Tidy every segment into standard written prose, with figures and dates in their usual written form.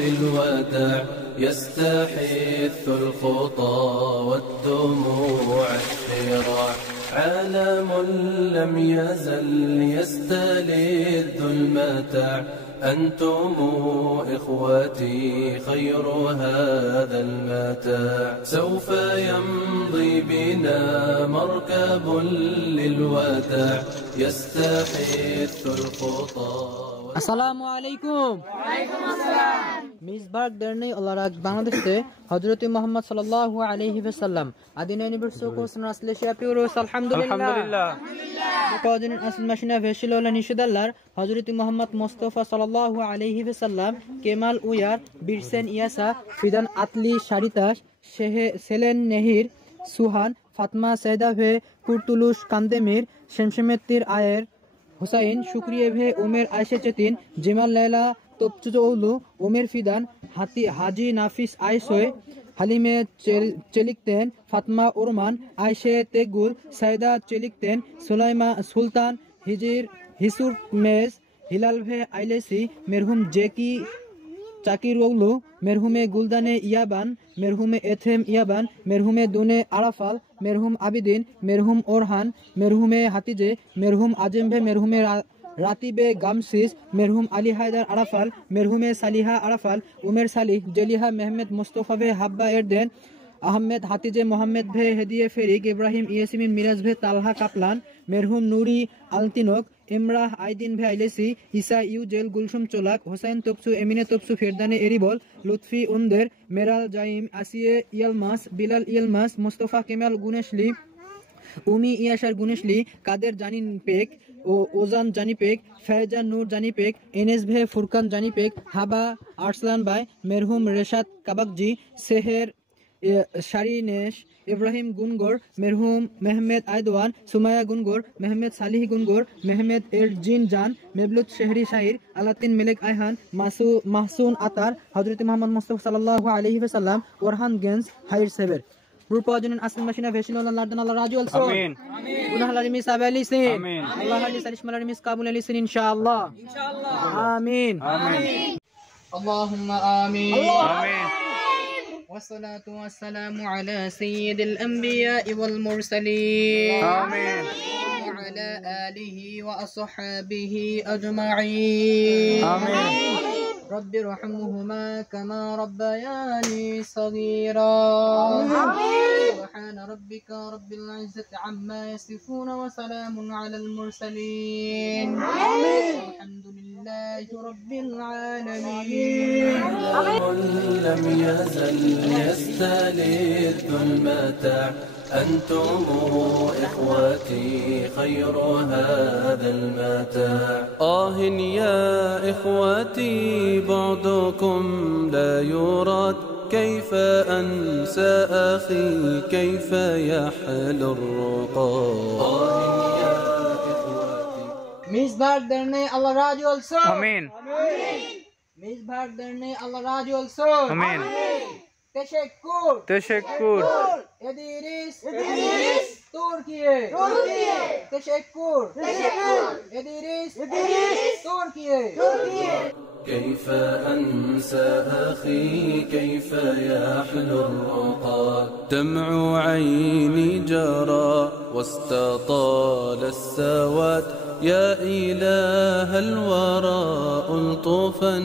للوداع يستحث الخطى والدموع الشراع عالم لم يزل يستلذ المتاع أنتم إخوتي خير هذا المتاع سوف يمضي بنا مركب للوداع يستحث الخطى. আসসালামু আলাইকুম। ওয়ালাইকুম আসসালাম। মিসবাক ডার্নি আল্লাহর বাংলাদেশে হযরত মুহাম্মদ সাল্লাল্লাহু আলাইহি ওয়াসাল্লাম আদিনা ইউনিভার্সিটি কোর্স ট্রান্সলেশন পিউরোস আলহামদুলিল্লাহ কদিনের আসল মাশিনা ভেশিলোলা নিশিদাল্লার হযরত মুহাম্মদ মুস্তাফা সাল্লাল্লাহু আলাইহি ওয়াসাল্লাম কেমাল উয়ার বিরসেন ইয়াসা ফিদান আতলি শারিতাস সেলেন নেহির সুহান ফাতমা সৈয়দা ভে কুরতুলুস কান্দেমির শেমশেমেত্তির আয়ের হুসাইন শুক্রিয়ে ভে উমের আয়েশে চেতিন জেমাল লাইলা তপচুজৌলু উমের ফিদান হাজি নাফিস আইসোয় হালিমে চেলিকতেন ফাতমা উরমান আয়েশে তেগুল সাইদা চেলিকতেন সুলাইমা সুলতান হিসুর মেজ হিলাল ভে আইলেসি মেরহুম জেকি চাকিরওগলু মেরহুমে গুলদানে ইয়াবান মেরহুমে এথেম ইয়াবান মেরহুমে দুনে আরাফাল মেরহুম আবিদিন মেরহুম ওরহান মেরহুমে হাতিজে মেরহুম আজেমভে মেরহুমে রাতিবে গামসিস মেরহুম আলী হায়দার আরাফাল মেরহুমে সালিহা আরাফাল উমের সালিহ জলিহা মেহমেদ মুস্তফা ভে হাব্বা এরদেন আহমেদ হাতিজে মোহাম্মদ ভে হেদিয়ে ফেরিক ইব্রাহিম ইয়াসমিন মিরাজ ভে তালহা কাপলান মেরহুম নুরি আলতিনক ইমরাহ আইদিন ভে আইলেসি ইসা ইউজেল গুলসুম চোলাক হোসাইন তপসু এমিনে তপসু ফেরদানে এরিবল লুৎফি উন্দের মেরাল জাইম আসিয়ে ইয়ালমাস বিলাল ইয়ালমাস মুস্তফা কেমাল গুনেশলি উমি ইয়াসার গুনেশলি কাদের জানিন পেক ও ওজান জানি পেক ফয়জান নূর জানি পেক এনএস ভে ফুরকান জানি পেক হাবা আরসলান বাই মেরহুম রেশাদ কাবাকজি সেহের শারিনেশ ইব্রাহিম গুনগর মেরহুম মেহমেদ আয়দওয়ান সুমায়া গুনগর মেহমেদ সালিহ গুনগর মেহমেদ এরজিন জান মেবলুত শেহরি শাহির আলাতিন মেলেক আয়হান মাহসুন আতার হযরত মুহাম্মদ মুস্তাফা সাল্লাল্লাহু আলাইহি ওয়াসাল্লাম ওরহান গেন্স হাইর সেভের রূপজনের আসল মাশিনা ভেশিলোলা লারদান আল্লাহ রাজুল সো আমিন গুনাহলারি মিস আবালিসিন আমিন আল্লাহ আলি সালিশমালারি মিস কাবুল আলিসিন ইনশাআল্লাহ আমিন আমিন আল্লাহুম্মা আমিন আমিন والصلاة والسلام على سيد الأنبياء والمرسلين آمين وعلى آله وأصحابه أجمعين آمين رب ارحمهما كما ربياني صغيرا آمين سبحان ربك رب العزة عما يصفون وسلام على المرسلين آمين الحمد لله رب العالمين لم يزل يستلذ المتاع أنتم إخوتي خير هذا المتاع يا إخوتي بعدكم لا يراد كيف أنسى أخي كيف يحلو الرقاد يا إخوتي ميزباك درني الله راجي also آمين ميزباك درني الله راجي also آمين تشكر إدريس تركيا تشكر إدريس تركيا كيف أنسى أخي كيف يحلو الرقاد دمع عيني جرى واستطال السواد يا إله الورى ألطفا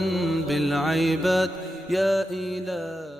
بالعباد يا إله